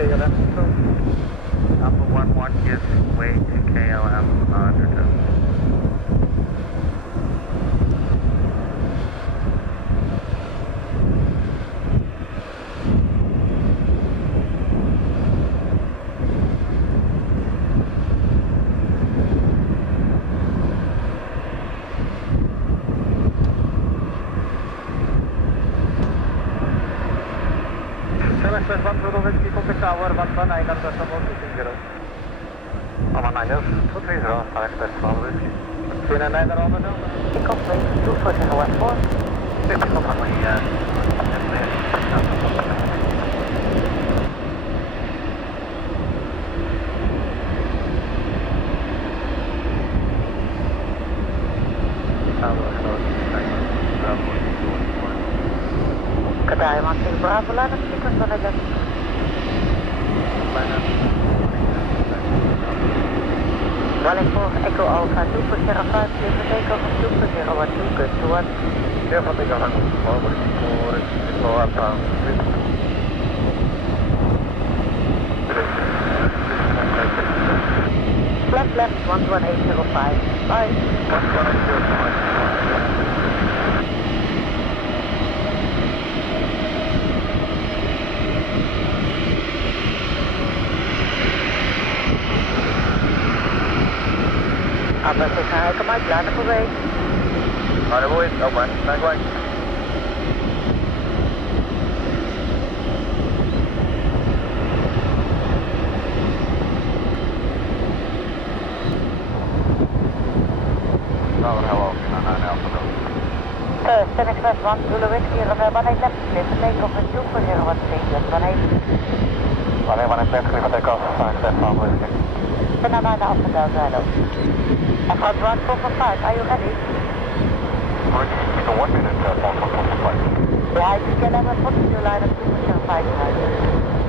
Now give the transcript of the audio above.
KLM. Alpha 11 gives way to KLM Undertow. Express 1 Zulu Whiskey, contact tower 119 at decimal 230. 119, 230, Express 1 Whiskey. 299 around the number. Complete 240 West 4. 50 completely, Qatar Amiri Bravo, line of sequence on identity. Welling 4 Echo Alpha 240 clear for takeoff of 24012, good to 1. Clear for takeoff, forward for Echo Alpha. Flat left 11805, bye. 11805. Airbus is come out, line of away. Line of away, open, stand right. Hello, 9 Alpha. Ten Express 1 Zulu Whiskey, runway 18 left, clear for takeoff of 24013, just 18. Runway 18 left, clear for takeoff, Express 1 Whiskey. 10 Alpha Delta, hello. Approach 1445, are you ready? Ready, in 1 minute, 1445. Yeah, I just get out of 42 line of 205.